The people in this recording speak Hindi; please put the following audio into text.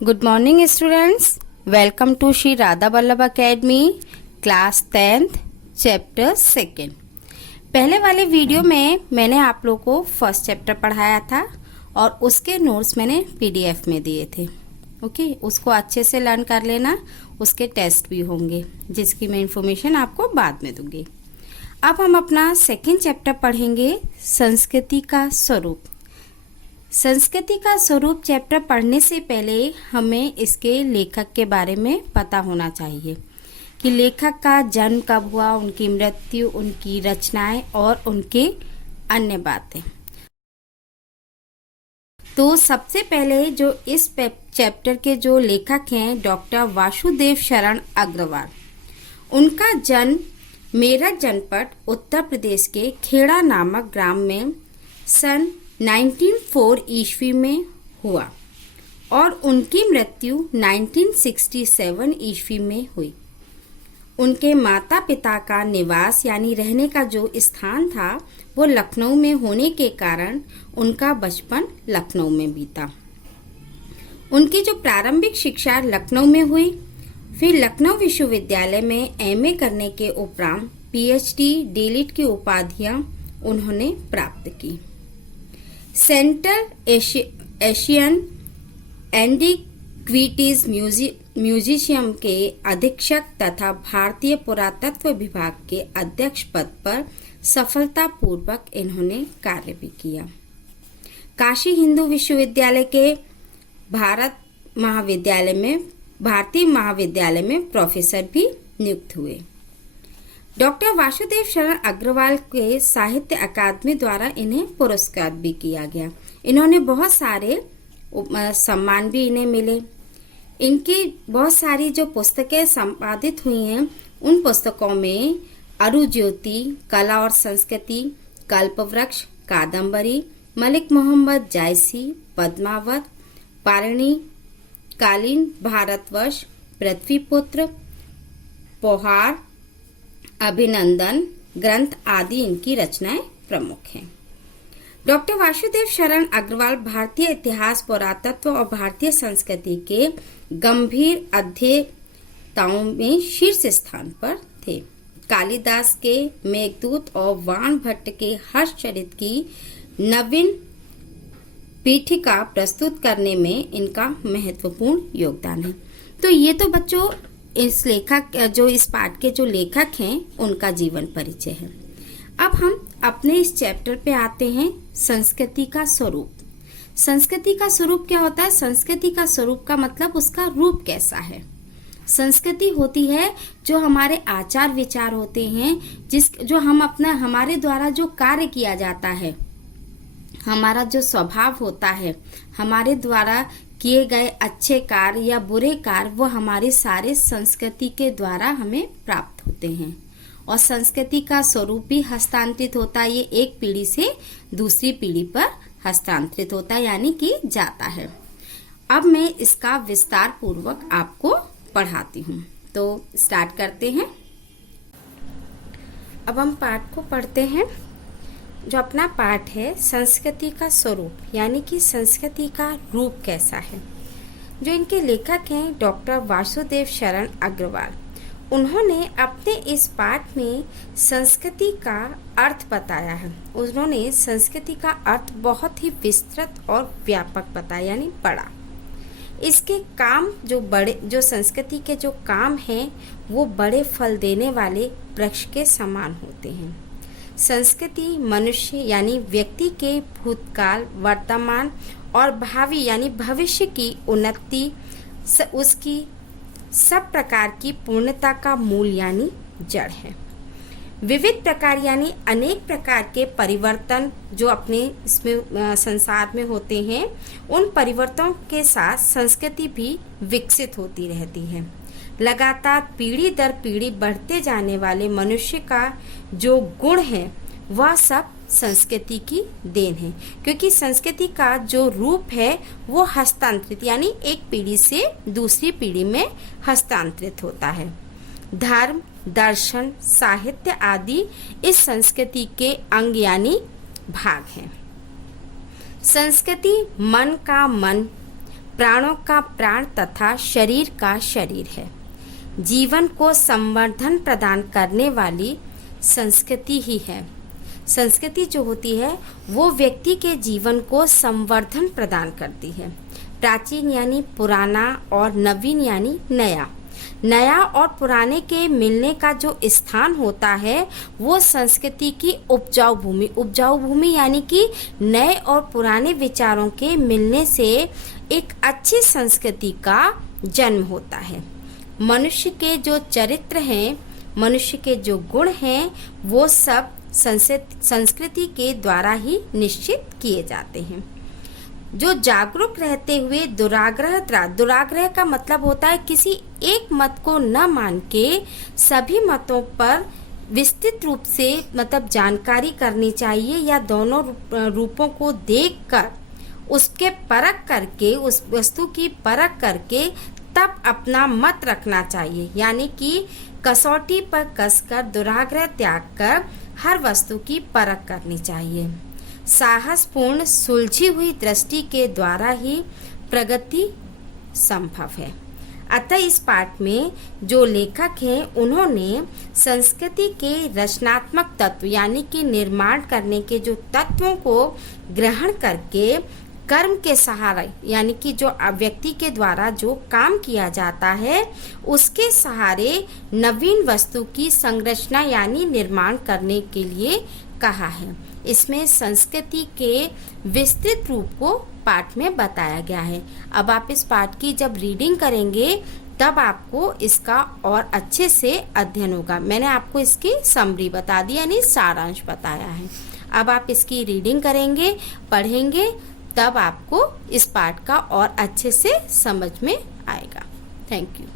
Good morning students, welcome to Shri Radha Vallabh academy class 10th chapter 2। पहले वाले वीडियो में मैंने आप लोगों को फर्स्ट चैप्टर पढ़ाया था और उसके नोट्स मैंने पीडीएफ में दिए थे। ओके, उसको अच्छे से लर्न कर लेना, उसके टेस्ट भी होंगे जिसकी मैं इंफॉर्मेशन आपको बाद में दूंगी। अब हम अपना सेकंड चैप्टर पढ़ेंगे, संस्कृति का स्वरूप। संस्कृति का स्वरूप चैप्टर पढ़ने से पहले हमें इसके लेखक के बारे में पता होना चाहिए कि लेखक का जन्म कब हुआ, उनकी मृत्यु, उनकी रचनाएं और उनके अन्य बातें। तो सबसे पहले जो इस चैप्टर के जो लेखक हैं डॉक्टर वासुदेव शरण अग्रवाल। उनका जन्म मेरठ जनपद उत्तर प्रदेश के खेड़ा नामक ग्राम में सन 1904 ईस्वी में हुआ और उनकी मृत्यु 1967 ईस्वी में हुई। उनके माता पिता का निवास यानी रहने का जो स्थान था वो लखनऊ में होने के कारण उनका बचपन लखनऊ में बीता। उनकी जो प्रारंभिक शिक्षा लखनऊ में हुई, फिर लखनऊ विश्वविद्यालय में एमए करने के उपरांत पीएचडी डीलिट की उपाधियां उन्होंने प्राप्त की। सेंट्रल एशियन एंटीक्विटीज म्यूजियम के अधीक्षक तथा भारतीय पुरातत्व विभाग के अध्यक्ष पद पर सफलतापूर्वक इन्होंने कार्य भी किया। काशी हिंदू विश्वविद्यालय के भारतीय महाविद्यालय में प्रोफेसर भी नियुक्त हुए। डॉक्टर वासुदेव शरण अग्रवाल के साहित्य अकादमी द्वारा इन्हें पुरस्कार भी किया गया। इन्होंने बहुत सारे सम्मान भी इन्हें मिले। इनकी बहुत सारी जो पुस्तकें संपादित हुई हैं उन पुस्तकों में अरु ज्योति, कला और संस्कृति, कल्पवृक्ष, कादम्बरी, मलिक मोहम्मद जायसी, पद्मावत, पारणी, कालीन भारतवर्ष, पृथ्वीपुत्र, पोहार, अभिनंदन ग्रंथ आदि इनकी रचनाएं प्रमुख हैं। डॉक्टर वासुदेव शरण अग्रवाल भारतीय इतिहास, पुरातत्व और भारतीय संस्कृति के गंभीर अध्येताओं में शीर्ष स्थान पर थे। कालिदास के मेघदूत और वाण भट्ट के हर्षचरित की नवीन पीठिका प्रस्तुत करने में इनका महत्वपूर्ण योगदान है। तो ये तो बच्चों इस पाठ के जो लेखक हैं उनका जीवन परिचय है। अब हम अपने इस चैप्टर पे आते हैं, संस्कृति का स्वरूप। संस्कृति का स्वरूप क्या होता है? संस्कृति का स्वरूप का मतलब उसका रूप कैसा है। संस्कृति होती है जो हमारे आचार विचार होते हैं, जो हमारे द्वारा जो कार्य किया जाता है, हमारा जो स्वभाव होता है, हमारे द्वारा किए गए अच्छे कार्य या बुरे कार्य, वो हमारे सारे संस्कृति के द्वारा हमें प्राप्त होते हैं। और संस्कृति का स्वरूप भी हस्तांतरित होता है, ये एक पीढ़ी से दूसरी पीढ़ी पर हस्तांतरित होता है यानी कि जाता है। अब मैं इसका विस्तार पूर्वक आपको पढ़ाती हूँ, तो स्टार्ट करते हैं। अब हम पाठ को पढ़ते हैं। जो अपना पाठ है संस्कृति का स्वरूप यानी कि संस्कृति का रूप कैसा है। जो इनके लेखक हैं डॉक्टर वासुदेव शरण अग्रवाल, उन्होंने अपने इस पाठ में संस्कृति का अर्थ बताया है। उन्होंने संस्कृति का अर्थ बहुत ही विस्तृत और व्यापक बताया यानी बड़ा। इसके काम जो संस्कृति के जो काम हैं वो बड़े फल देने वाले वृक्ष के समान होते हैं। संस्कृति मनुष्य यानी व्यक्ति के भूतकाल, वर्तमान और भावी यानी भविष्य की उन्नति, उसकी सब प्रकार की पूर्णता का मूल यानी जड़ है। विविध प्रकार यानी अनेक प्रकार के परिवर्तन जो अपने इसमें संसार में होते हैं, उन परिवर्तनों के साथ संस्कृति भी विकसित होती रहती है। लगातार पीढ़ी दर पीढ़ी बढ़ते जाने वाले मनुष्य का जो गुण है वह सब संस्कृति की देन है, क्योंकि संस्कृति का जो रूप है वो हस्तांतरित यानी एक पीढ़ी से दूसरी पीढ़ी में हस्तांतरित होता है। धर्म, दर्शन, साहित्य आदि इस संस्कृति के अंग यानी भाग हैं। संस्कृति मन का मन, प्राणों का प्राण तथा शरीर का शरीर है। जीवन को संवर्धन प्रदान करने वाली संस्कृति ही है। संस्कृति जो होती है वो व्यक्ति के जीवन को संवर्धन प्रदान करती है। प्राचीन यानी पुराना और नवीन यानी नया। नया और पुराने के मिलने का जो स्थान होता है वो संस्कृति की उपजाऊ भूमि। उपजाऊ भूमि यानी कि नए और पुराने विचारों के मिलने से एक अच्छी संस्कृति का जन्म होता है। मनुष्य के जो चरित्र हैं, मनुष्य के जो गुण हैं, वो सब संस्कृति के द्वारा ही निश्चित किए जाते हैं। जो जागरूक रहते हुए दुराग्रह का मतलब होता है किसी एक मत को न मान के सभी मतों पर विस्तृत रूप से मतलब जानकारी करनी चाहिए, या दोनों रूपों को देखकर उसके परख करके, उस वस्तु की परख करके तब अपना मत रखना चाहिए। यानी कि कसौटी पर कसकर दुराग्रह त्याग कर हर वस्तु की परख करनी चाहिए। साहसपूर्ण सुलझी हुई दृष्टि के द्वारा ही प्रगति संभव है। अतः इस पाठ में जो लेखक हैं उन्होंने संस्कृति के रचनात्मक तत्व यानी कि निर्माण करने के जो तत्वों को ग्रहण करके कर्म के सहारे यानी कि जो व्यक्ति के द्वारा जो काम किया जाता है उसके सहारे नवीन वस्तु की संरचना यानी निर्माण करने के लिए कहा है। इसमें संस्कृति के विस्तृत रूप को पाठ में बताया गया है। अब आप इस पाठ की जब रीडिंग करेंगे तब आपको इसका और अच्छे से अध्ययन होगा। मैंने आपको इसकी समरी बता दी यानी सारांश बताया है। अब आप इसकी रीडिंग करेंगे, पढ़ेंगे, तब आपको इस पाठ का और अच्छे से समझ में आएगा। Thank you.